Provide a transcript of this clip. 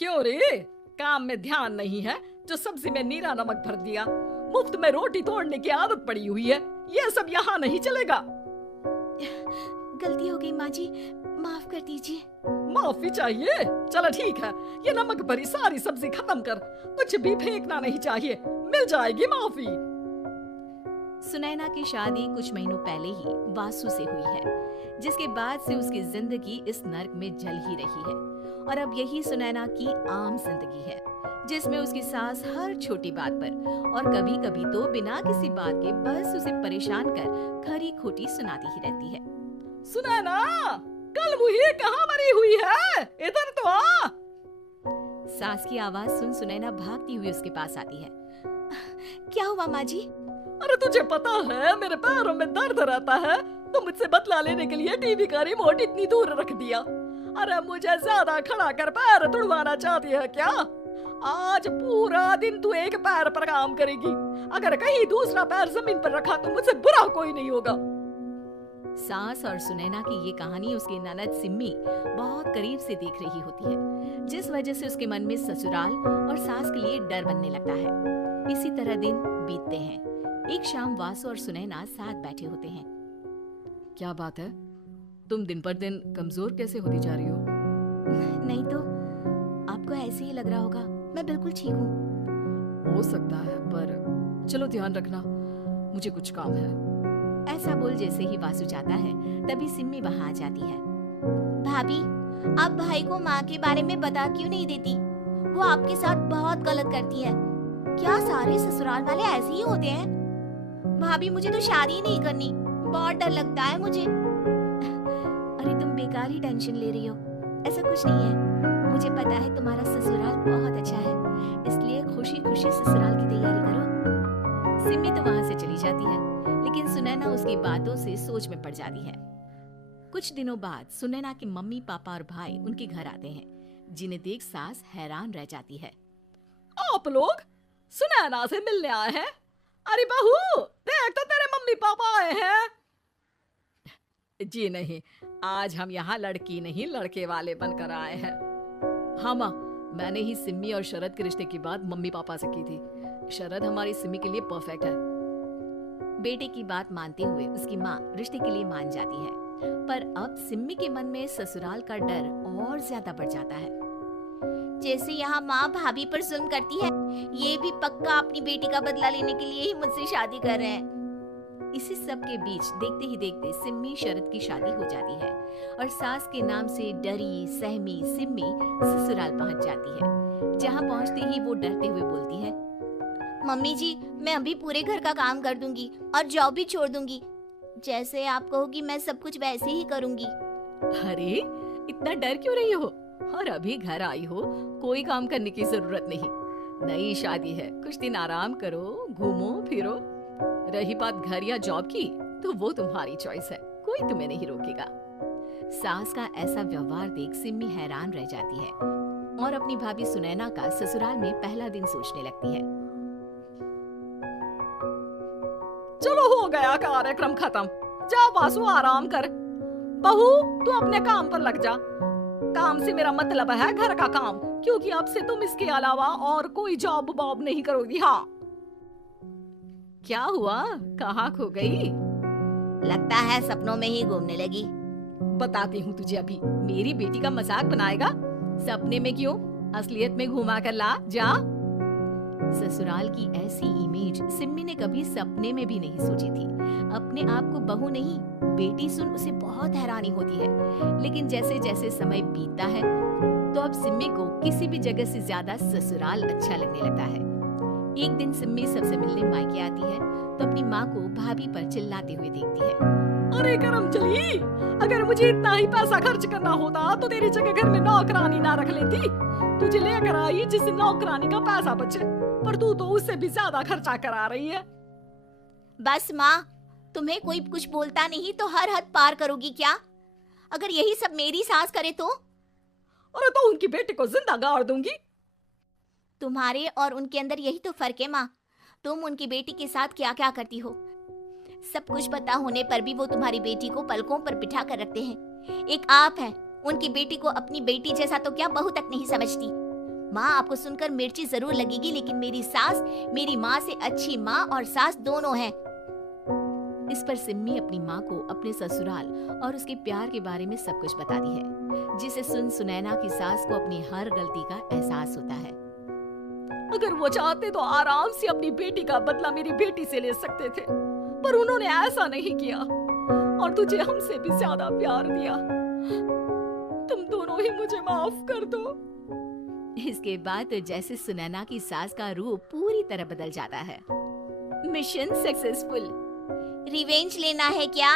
क्यों रे, काम में ध्यान नहीं है जो सब्जी में नीरा नमक भर दिया। मुफ्त में रोटी तोड़ने की आदत पड़ी हुई है, ये सब यहाँ नहीं चलेगा। गलती हो गई माँ जी, माफ कर दीजिए। माफी चाहिए? चलो ठीक है, ये नमक भरी सारी सब्जी खत्म कर, कुछ भी फेंकना नहीं चाहिए, मिल जाएगी माफी। सुनैना की शादी कुछ महीनों पहले ही वासु से हुई है, जिसके बाद से उसकी जिंदगी इस नर्क में जल ही रही है। और अब यही सुनैना की आम जिंदगी है, जिसमें उसकी सास हर छोटी बात पर और कभी कभी तो बिना किसी बात के बस उसे परेशान कर खरी खोटी सुनाती ही रहती है। सुनैना, कल मुही कहाँ मरी हुई है, इधर तो आ। सास की आवाज सुन सुनैना भागती हुई उसके पास आती है। क्या हुआ माँ जी? अरे तुझे पता है मेरे पैरों में दर्द रहता है, तो मुझसे बदला लेने के लिए टीवी का रिमोट इतनी दूर रख दिया। अरे मुझे ज्यादा खड़ा कर पैर तुड़वाना चाहती है क्या? आज पूरा दिन तू एक पैर पर काम करेगी, अगर कहीं दूसरा पैर जमीन पर रखा तो मुझसे बुरा कोई नहीं होगा। सास और सुनैना की ये कहानी उसकी ननद सिम्मी बहुत करीब से देख रही होती है, जिस वजह से उसके मन में ससुराल और सास के लिए डर बनने लगता है। इसी तरह दिन बीतते हैं। एक शाम वासु और सुनैना साथ बैठे होते हैं। क्या बात है, तुम दिन पर दिन कमजोर कैसे होती जा रही हो? नहीं तो आपको ऐसे ही लग रहा होगा, मैं बिल्कुल ठीक हूँ। हो सकता है, पर चलो ध्यान रखना, मुझे कुछ काम है। ऐसा बोल जैसे ही वासु जाता है, तभी सिम्मी वहाँ आ जाती है। भाभी, आप भाई को माँ के बारे में बता क्यों नहीं देती? वो आपके साथ बहुत गलत करती है। क्या सारे ससुराल वाले ऐसे ही होते हैं? भाभी, मुझे तो शादी नहीं करनी, बहुत डर लगता है मुझे। अरे तुम बेकार ही टेंशन ले रही हो, ऐसा कुछ नहीं है। मुझे पता है तुम्हारा ससुराल बहुत अच्छा है, इसलिए खुशी खुशी ससुराल की तैयारी करो। सिम्मी तो वहाँ से चली जाती है, लेकिन सुनैना उसकी बातों से सोच में पड़ जाती है। कुछ दिनों बाद सुनैना के मम्मी पापा और भाई उनके घर आते हैं, जिन्हें देख सास हैरान रह जाती है। आप लोग सुनैना से मिलने आए हैं? अरे बहू, देख तो तेरे मम्मी पापा आए हैं। जी नहीं, आज हम यहाँ लड़की नहीं लड़के वाले बनकर आए हैं। हाँ माँ, मैंने ही सिम्मी और शरद के रिश्ते की बात मम्मी पापा से की थी। शरद हमारी सिम्मी के लिए परफेक्ट है। बेटे की बात मानते हुए उसकी माँ रिश्ते के लिए मान जाती है, पर अब सिम्मी के मन में ससुराल का डर और ज्यादा बढ़ जाता है। जैसे यहाँ माँ भाभी पर जुल्म करती है, ये भी पक्का अपनी बेटी का बदला लेने के लिए ही मुझसे शादी कर रहे हैं। इसी सब के बीच देखते ही देखते सिम्मी शरद की शादी हो जाती है और सास के नाम से डरी सहमी सिम्मी ससुराल पहुँच जाती है, जहाँ पहुँचते ही वो डरते हुए बोलती है, मम्मी जी, मैं अभी पूरे घर का काम कर दूंगी और जॉब भी छोड़ दूंगी। जैसे आप कहोगी मैं सब कुछ वैसे ही करूंगी। अरे इतना डर क्यों रही हो? और अभी घर आई हो, कोई काम करने की जरूरत नहीं। नई शादी है, कुछ दिन आराम करो, घूमो फिरो। रही बात घर या जॉब की, तो वो तुम्हारी चॉइस है, कोई तुम्हें नहीं रोकेगा। सास का ऐसा व्यवहार देख सिम्मी हैरान रह जाती है और अपनी भाभी सुनैना का ससुराल में पहला दिन सोचने लगती है। चलो हो गया कार्यक्रम खत्म, जा वासु आराम कर। बहू, तू अपने काम पर लग जा। काम से मेरा मतलब है घर का काम, क्योंकि अब से तुम इसके अलावा और कोई जॉब वॉब नहीं करोगी। हाँ। क्या हुआ, कहाँ खो गई? लगता है सपनों में ही घूमने लगी। बताती हूँ तुझे अभी। मेरी बेटी का मजाक बनाएगा? सपने में क्यों, असलियत में घुमा कर ला, जा। ससुराल की ऐसी इमेज सिम्मी ने कभी सपने में भी नहीं सोची थी। अपने आप को बहू नहीं बेटी सुन उसे बहुत हैरानी होती है, लेकिन जैसे जैसे समय बीतता है तो अब सिम्मी को किसी भी जगह से ज्यादा ससुराल अच्छा लगने लगता है। एक दिन सिम्मी सबसे मिलने मायके आती है तो अपनी माँ को भाभी पर चिल्लाते हुए देखती है। अरे करम चली, अगर मुझे इतना ही पैसा खर्च करना होता तो तेरी जगह घर में नौकरानी ना रख लेती। तुझे लेकर आई जिससे नौकरानी का पैसा बचे, पर तू तो उससे भी ज्यादा खर्चा करा रही है। बस माँ, तुम्हें कोई कुछ बोलता नहीं तो हर हद पार करोगी क्या? अगर यही सब मेरी सास करे तो? अरे तो उनकी बेटी को जिंदा गाड़ दूंगी। तुम्हारे और उनके अंदर यही तो फर्क है माँ। तुम उनकी बेटी के साथ क्या क्या करती हो, सब कुछ पता होने पर भी वो तुम्हारी बेटी को पलकों पर बिठा कर रखते हैं। एक आप है, उनकी बेटी को अपनी बेटी जैसा तो क्या बहू तक नहीं समझती। माँ, आपको सुनकर मिर्ची जरूर लगेगी, लेकिन मेरी सास मेरी माँ से अच्छी माँ और सास दोनों हैं। इस पर सिम्मी अपनी माँ को अपने ससुराल और उसके प्यार के बारे में सब कुछ बताती है, जिसे सुन सुनैना की सास को अपनी हर गलती का एहसास होता है। अगर वो चाहते तो आराम से अपनी बेटी का बदला मेरी बेटी से ले सकते थे, पर उन्होंने ऐसा नहीं किया और तुझे हमसे भी ज्यादा प्यार दिया। तुम दोनों ही मुझे माफ कर दो। इसके बाद तो जैसे सुनैना की सास का रूप पूरी तरह बदल जाता है। Mission successful. रिवेंज लेना है क्या?